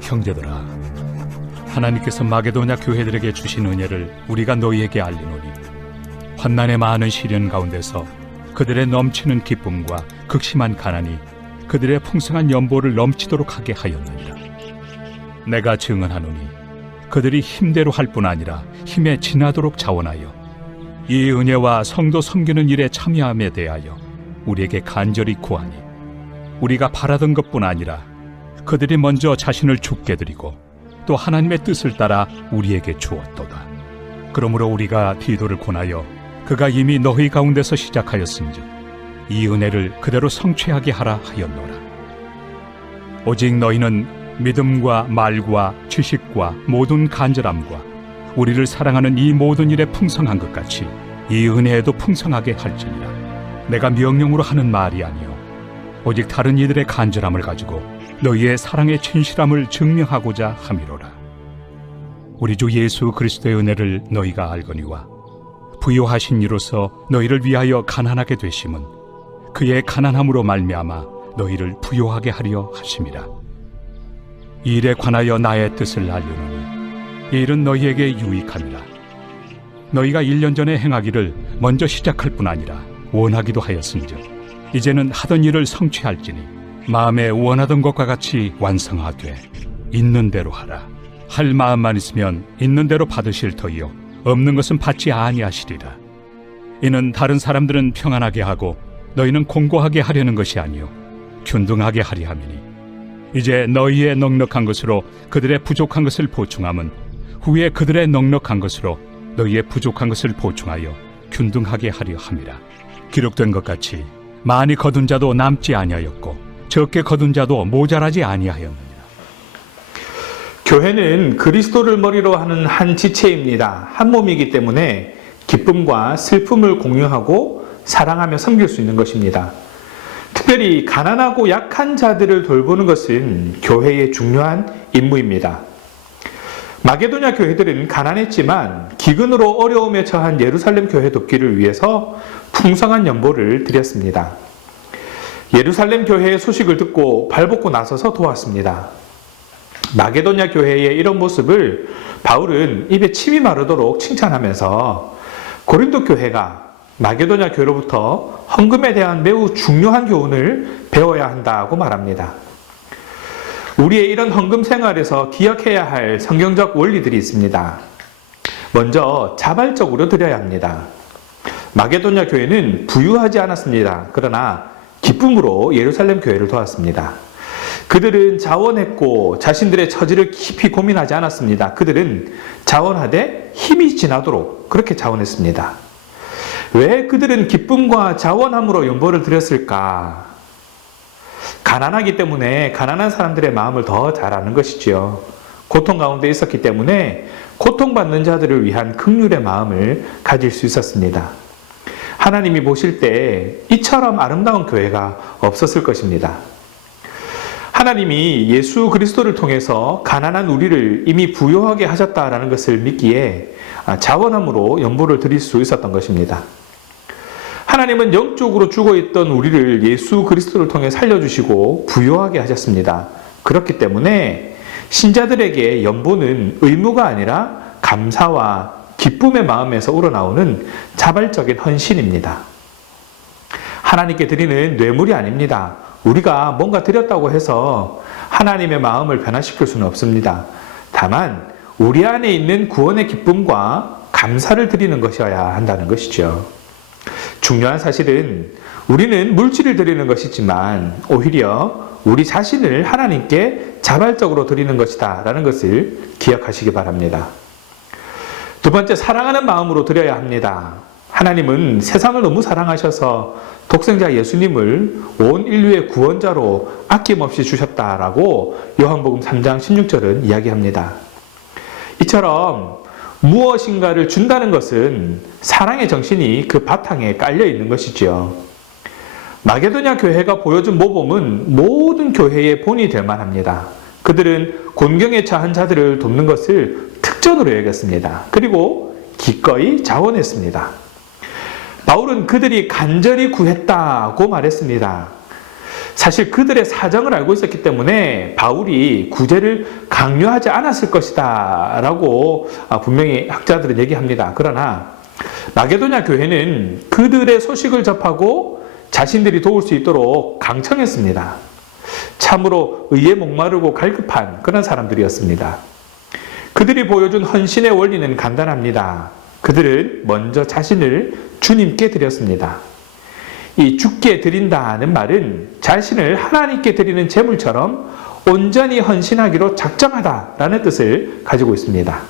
형제들아, 하나님께서 마게도냐 교회들에게 주신 은혜를 우리가 너희에게 알리노니 환난의 많은 시련 가운데서 그들의 넘치는 기쁨과 극심한 가난이 그들의 풍성한 연보를 넘치도록 하게 하였느니라. 내가 증언하노니 그들이 힘대로 할 뿐 아니라 힘에 지나도록 자원하여 이 은혜와 성도 섬기는 일에 참여함에 대하여 우리에게 간절히 구하니 우리가 바라던 것뿐 아니라 그들이 먼저 자신을 죽게 드리고 또 하나님의 뜻을 따라 우리에게 주었도다. 그러므로 우리가 디도를 권하여 그가 이미 너희 가운데서 시작하였은즉 이 은혜를 그대로 성취하게 하라 하였노라. 오직 너희는 믿음과 말과 지식과 모든 간절함과 우리를 사랑하는 이 모든 일에 풍성한 것 같이 이 은혜에도 풍성하게 할지니라. 내가 명령으로 하는 말이 아니요 오직 다른 이들의 간절함을 가지고 너희의 사랑의 진실함을 증명하고자 함이로라. 우리 주 예수 그리스도의 은혜를 너희가 알거니와 부요하신 이로서 너희를 위하여 가난하게 되심은 그의 가난함으로 말미암아 너희를 부요하게 하려 하심이라. 이 일에 관하여 나의 뜻을 알려노니 이 일은 너희에게 유익함이라. 너희가 1년 전에 행하기를 먼저 시작할 뿐 아니라 원하기도 하였은즉 이제는 하던 일을 성취할지니 마음에 원하던 것과 같이 완성하되 있는 대로 하라. 할 마음만 있으면 있는 대로 받으실 터이요 없는 것은 받지 아니하시리라. 이는 다른 사람들은 평안하게 하고 너희는 공고하게 하려는 것이 아니요 균등하게 하려 함이니 이제 너희의 넉넉한 것으로 그들의 부족한 것을 보충함은 후에 그들의 넉넉한 것으로 너희의 부족한 것을 보충하여 균등하게 하려 함이라. 기록된 것 같이 많이 거둔 자도 남지 아니하였고 적게 거둔 자도 모자라지 아니하였느니라. 교회는 그리스도를 머리로 하는 한 지체입니다. 한 몸이기 때문에 기쁨과 슬픔을 공유하고 사랑하며 섬길 수 있는 것입니다. 특별히 가난하고 약한 자들을 돌보는 것은 교회의 중요한 임무입니다. 마게도냐 교회들은 가난했지만 기근으로 어려움에 처한 예루살렘 교회 돕기를 위해서 풍성한 연보를 드렸습니다. 예루살렘 교회의 소식을 듣고 발벗고 나서서 도왔습니다. 마게도냐 교회의 이런 모습을 바울은 입에 침이 마르도록 칭찬하면서 고린도 교회가 마게도냐 교회로부터 헌금에 대한 매우 중요한 교훈을 배워야 한다고 말합니다. 우리의 이런 헌금 생활에서 기억해야 할 성경적 원리들이 있습니다. 먼저 자발적으로 드려야 합니다. 마게도냐 교회는 부유하지 않았습니다. 그러나 기쁨으로 예루살렘 교회를 도왔습니다. 그들은 자원했고 자신들의 처지를 깊이 고민하지 않았습니다. 그들은 자원하되 힘이 지나도록 그렇게 자원했습니다. 왜 그들은 기쁨과 자원함으로 연보를 드렸을까? 가난하기 때문에 가난한 사람들의 마음을 더 잘 아는 것이지요. 고통 가운데 있었기 때문에 고통받는 자들을 위한 긍휼의 마음을 가질 수 있었습니다. 하나님이 보실 때 이처럼 아름다운 교회가 없었을 것입니다. 하나님이 예수 그리스도를 통해서 가난한 우리를 이미 부요하게 하셨다라는 것을 믿기에 자원함으로 연보를 드릴 수 있었던 것입니다. 하나님은 영적으로 죽어있던 우리를 예수 그리스도를 통해 살려주시고 부요하게 하셨습니다. 그렇기 때문에 신자들에게 연보는 의무가 아니라 감사와 기쁨의 마음에서 우러나오는 자발적인 헌신입니다. 하나님께 드리는 뇌물이 아닙니다. 우리가 뭔가 드렸다고 해서 하나님의 마음을 변화시킬 수는 없습니다. 다만 우리 안에 있는 구원의 기쁨과 감사를 드리는 것이어야 한다는 것이죠. 중요한 사실은 우리는 물질을 드리는 것이지만 오히려 우리 자신을 하나님께 자발적으로 드리는 것이다 라는 것을 기억하시기 바랍니다. 두 번째, 사랑하는 마음으로 드려야 합니다. 하나님은 세상을 너무 사랑하셔서 독생자 예수님을 온 인류의 구원자로 아낌없이 주셨다라고 요한복음 3장 16절은 이야기합니다. 이처럼 무엇인가를 준다는 것은 사랑의 정신이 그 바탕에 깔려 있는 것이지요. 마게도냐 교회가 보여준 모범은 모든 교회의 본이 될 만합니다. 그들은 곤경에 처한 자들을 돕는 것을 특전으로 여겼습니다. 그리고 기꺼이 자원했습니다. 바울은 그들이 간절히 구했다고 말했습니다. 사실 그들의 사정을 알고 있었기 때문에 바울이 구제를 강요하지 않았을 것이다 라고 분명히 학자들은 얘기합니다. 그러나 마게도냐 교회는 그들의 소식을 접하고 자신들이 도울 수 있도록 강청했습니다. 참으로 의에 목마르고 갈급한 그런 사람들이었습니다. 그들이 보여준 헌신의 원리는 간단합니다. 그들은 먼저 자신을 주님께 드렸습니다. 이 주께 드린다는 말은 자신을 하나님께 드리는 제물처럼 온전히 헌신하기로 작정하다라는 뜻을 가지고 있습니다.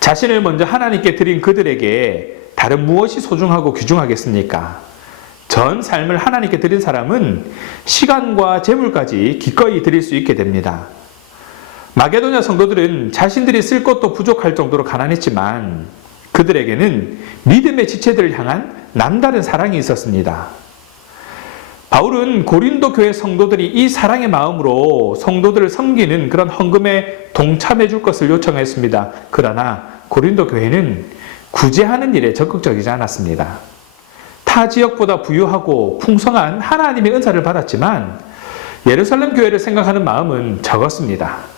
자신을 먼저 하나님께 드린 그들에게 다른 무엇이 소중하고 귀중하겠습니까? 전 삶을 하나님께 드린 사람은 시간과 재물까지 기꺼이 드릴 수 있게 됩니다. 마게도냐 성도들은 자신들이 쓸 것도 부족할 정도로 가난했지만 그들에게는 믿음의 지체들을 향한 남다른 사랑이 있었습니다. 바울은 고린도 교회 성도들이 이 사랑의 마음으로 성도들을 섬기는 그런 헌금에 동참해 줄 것을 요청했습니다. 그러나 고린도 교회는 구제하는 일에 적극적이지 않았습니다. 타 지역보다 부유하고 풍성한 하나님의 은사를 받았지만 예루살렘 교회를 생각하는 마음은 적었습니다.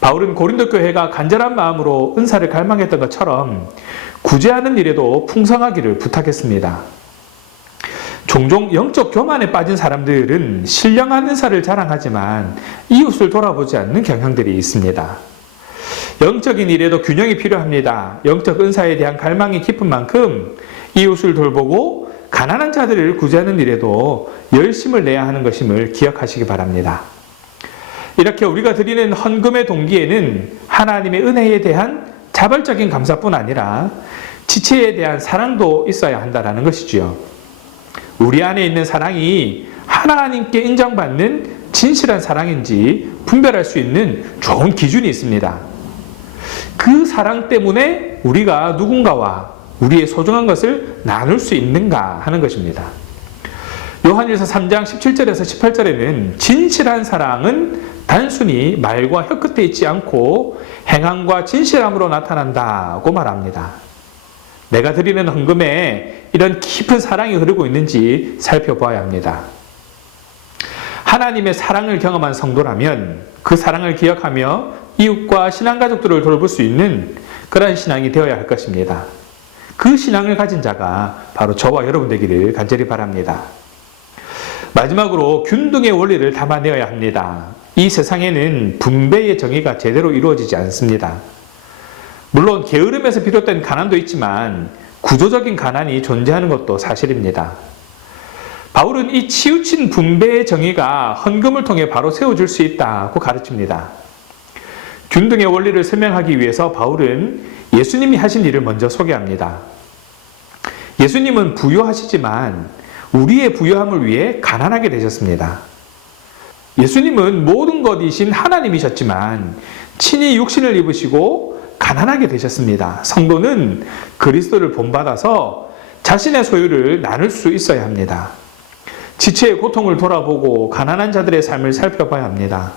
바울은 고린도 교회가 간절한 마음으로 은사를 갈망했던 것처럼 구제하는 일에도 풍성하기를 부탁했습니다. 종종 영적 교만에 빠진 사람들은 신령한 은사를 자랑하지만 이웃을 돌아보지 않는 경향들이 있습니다. 영적인 일에도 균형이 필요합니다. 영적 은사에 대한 갈망이 깊은 만큼 이웃을 돌보고 가난한 자들을 구제하는 일에도 열심을 내야 하는 것임을 기억하시기 바랍니다. 이렇게 우리가 드리는 헌금의 동기에는 하나님의 은혜에 대한 자발적인 감사뿐 아니라 지체에 대한 사랑도 있어야 한다는 것이지요. 우리 안에 있는 사랑이 하나님께 인정받는 진실한 사랑인지 분별할 수 있는 좋은 기준이 있습니다. 그 사랑 때문에 우리가 누군가와 우리의 소중한 것을 나눌 수 있는가 하는 것입니다. 요한일서 3장 17절에서 18절에는 진실한 사랑은 단순히 말과 혀 끝에 있지 않고 행함과 진실함으로 나타난다고 말합니다. 내가 드리는 헌금에 이런 깊은 사랑이 흐르고 있는지 살펴봐야 합니다. 하나님의 사랑을 경험한 성도라면 그 사랑을 기억하며 이웃과 신앙가족들을 돌볼 수 있는 그런 신앙이 되어야 할 것입니다. 그 신앙을 가진 자가 바로 저와 여러분 되기를 간절히 바랍니다. 마지막으로 균등의 원리를 담아내어야 합니다. 이 세상에는 분배의 정의가 제대로 이루어지지 않습니다. 물론 게으름에서 비롯된 가난도 있지만 구조적인 가난이 존재하는 것도 사실입니다. 바울은 이 치우친 분배의 정의가 헌금을 통해 바로 세워질 수 있다고 가르칩니다. 균등의 원리를 설명하기 위해서 바울은 예수님이 하신 일을 먼저 소개합니다. 예수님은 부유하시지만 우리의 부유함을 위해 가난하게 되셨습니다. 예수님은 모든 것이신 하나님이셨지만 친히 육신을 입으시고 가난하게 되셨습니다. 성도는 그리스도를 본받아서 자신의 소유를 나눌 수 있어야 합니다. 지체의 고통을 돌아보고 가난한 자들의 삶을 살펴봐야 합니다.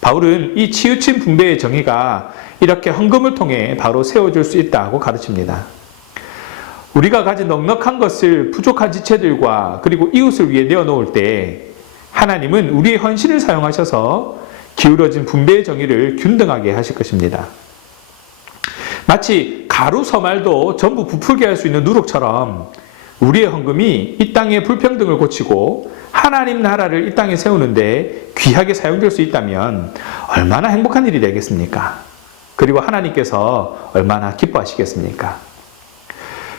바울은 이 치우친 분배의 정의가 이렇게 헌금을 통해 바로 세워질 수 있다고 가르칩니다. 우리가 가진 넉넉한 것을 부족한 지체들과 그리고 이웃을 위해 내어놓을 때 하나님은 우리의 헌신을 사용하셔서 기울어진 분배의 정의를 균등하게 하실 것입니다. 마치 가루 서말도 전부 부풀게 할 수 있는 누룩처럼 우리의 헌금이 이 땅의 불평등을 고치고 하나님 나라를 이 땅에 세우는데 귀하게 사용될 수 있다면 얼마나 행복한 일이 되겠습니까? 그리고 하나님께서 얼마나 기뻐하시겠습니까?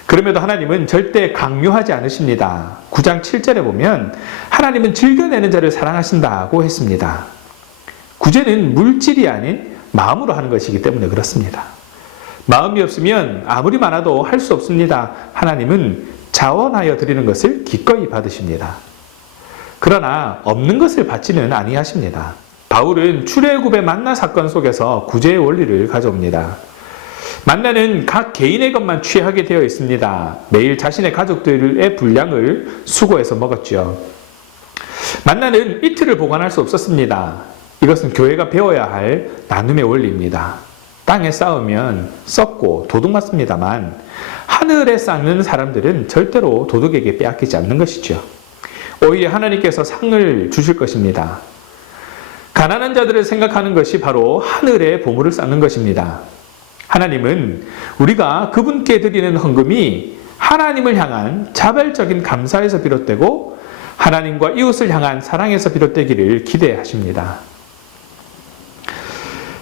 그럼에도 하나님은 절대 강요하지 않으십니다. 9장 7절에 보면 하나님은 즐겨내는 자를 사랑하신다고 했습니다. 구제는 물질이 아닌 마음으로 하는 것이기 때문에 그렇습니다. 마음이 없으면 아무리 많아도 할 수 없습니다. 하나님은 자원하여 드리는 것을 기꺼이 받으십니다. 그러나 없는 것을 받지는 아니하십니다. 바울은 출애굽의 만나 사건 속에서 구제의 원리를 가져옵니다. 만나는 각 개인의 것만 취하게 되어 있습니다. 매일 자신의 가족들의 분량을 수고해서 먹었죠. 만나는 이틀을 보관할 수 없었습니다. 이것은 교회가 배워야 할 나눔의 원리입니다. 땅에 쌓으면 썩고 도둑 맞습니다만 하늘에 쌓는 사람들은 절대로 도둑에게 빼앗기지 않는 것이죠. 오히려 하나님께서 상을 주실 것입니다. 가난한 자들을 생각하는 것이 바로 하늘의 보물을 쌓는 것입니다. 하나님은 우리가 그분께 드리는 헌금이 하나님을 향한 자발적인 감사에서 비롯되고 하나님과 이웃을 향한 사랑에서 비롯되기를 기대하십니다.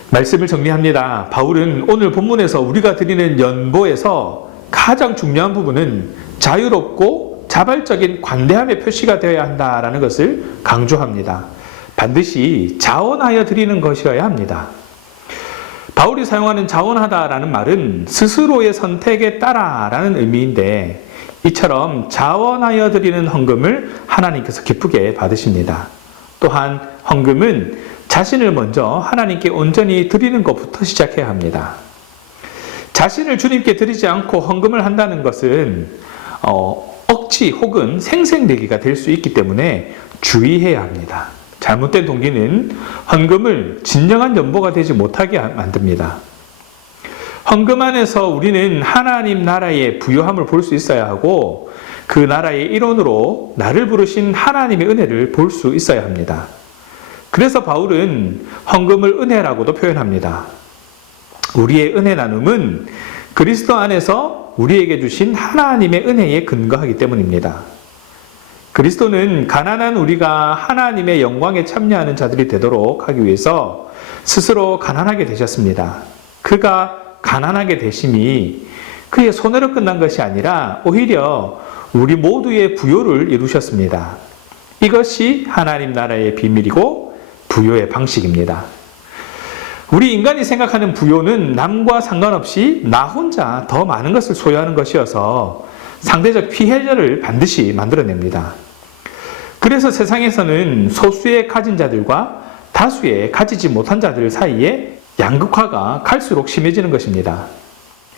말씀을 정리합니다. 바울은 오늘 본문에서 우리가 드리는 연보에서 가장 중요한 부분은 자유롭고 자발적인 관대함의 표시가 되어야 한다라는 것을 강조합니다. 반드시 자원하여 드리는 것이어야 합니다. 바울이 사용하는 자원하다라는 말은 스스로의 선택에 따라라는 의미인데 이처럼 자원하여 드리는 헌금을 하나님께서 기쁘게 받으십니다. 또한 헌금은 자신을 먼저 하나님께 온전히 드리는 것부터 시작해야 합니다. 자신을 주님께 드리지 않고 헌금을 한다는 것은 억지 혹은 생색내기가 될 수 있기 때문에 주의해야 합니다. 잘못된 동기는 헌금을 진정한 연보가 되지 못하게 만듭니다. 헌금 안에서 우리는 하나님 나라의 부요함을 볼 수 있어야 하고 그 나라의 일원으로 나를 부르신 하나님의 은혜를 볼 수 있어야 합니다. 그래서 바울은 헌금을 은혜라고도 표현합니다. 우리의 은혜 나눔은 그리스도 안에서 우리에게 주신 하나님의 은혜에 근거하기 때문입니다. 그리스도는 가난한 우리가 하나님의 영광에 참여하는 자들이 되도록 하기 위해서 스스로 가난하게 되셨습니다. 그가 가난하게 되심이 그의 손해로 끝난 것이 아니라 오히려 우리 모두의 부요를 이루셨습니다. 이것이 하나님 나라의 비밀이고 부요의 방식입니다. 우리 인간이 생각하는 부요는 남과 상관없이 나 혼자 더 많은 것을 소유하는 것이어서 상대적 피해자를 반드시 만들어냅니다. 그래서 세상에서는 소수의 가진 자들과 다수의 가지지 못한 자들 사이에 양극화가 갈수록 심해지는 것입니다.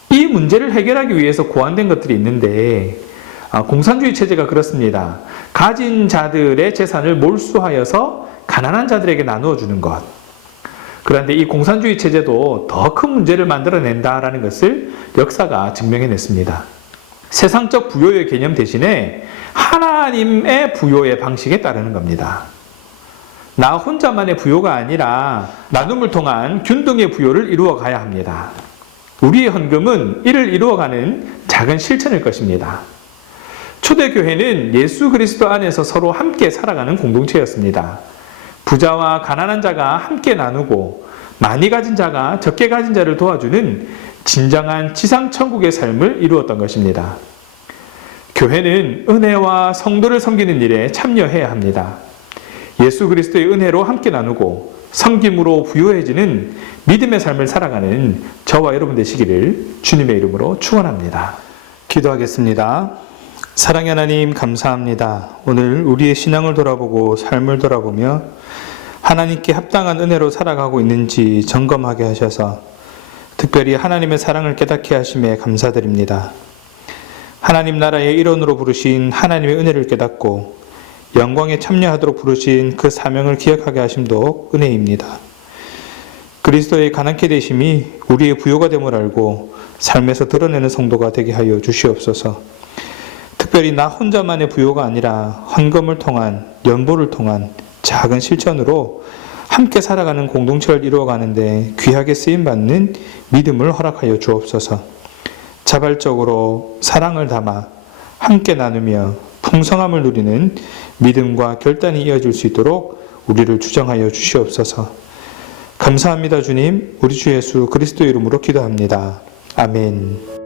이 문제를 해결하기 위해서 고안된 것들이 있는데 공산주의 체제가 그렇습니다. 가진 자들의 재산을 몰수하여서 가난한 자들에게 나누어 주는 것. 그런데 이 공산주의 체제도 더 큰 문제를 만들어낸다라는 것을 역사가 증명해냈습니다. 세상적 부요의 개념 대신에 하나님의 부요의 방식에 따르는 겁니다. 나 혼자만의 부요가 아니라 나눔을 통한 균등의 부요를 이루어 가야 합니다. 우리의 헌금은 이를 이루어가는 작은 실천일 것입니다. 초대교회는 예수 그리스도 안에서 서로 함께 살아가는 공동체였습니다. 부자와 가난한 자가 함께 나누고 많이 가진 자가 적게 가진 자를 도와주는 진정한 지상천국의 삶을 이루었던 것입니다. 교회는 은혜와 성도를 섬기는 일에 참여해야 합니다. 예수 그리스도의 은혜로 함께 나누고 섬김으로 부요해지는 믿음의 삶을 살아가는 저와 여러분 되시기를 주님의 이름으로 축원합니다. 기도하겠습니다. 사랑의 하나님 감사합니다. 오늘 우리의 신앙을 돌아보고 삶을 돌아보며 하나님께 합당한 은혜로 살아가고 있는지 점검하게 하셔서 특별히 하나님의 사랑을 깨닫게 하심에 감사드립니다. 하나님 나라의 일원으로 부르신 하나님의 은혜를 깨닫고 영광에 참여하도록 부르신 그 사명을 기억하게 하심도 은혜입니다. 그리스도의 가난케 되심이 우리의 부요가 됨을 알고 삶에서 드러내는 성도가 되게 하여 주시옵소서. 특별히 나 혼자만의 부요가 아니라 헌금을 통한 연보를 통한 작은 실천으로 함께 살아가는 공동체를 이루어가는데 귀하게 쓰임받는 믿음을 허락하여 주옵소서. 자발적으로 사랑을 담아 함께 나누며 풍성함을 누리는 믿음과 결단이 이어질 수 있도록 우리를 주정하여 주시옵소서. 감사합니다 주님. 우리 주 예수 그리스도 이름으로 기도합니다. 아멘.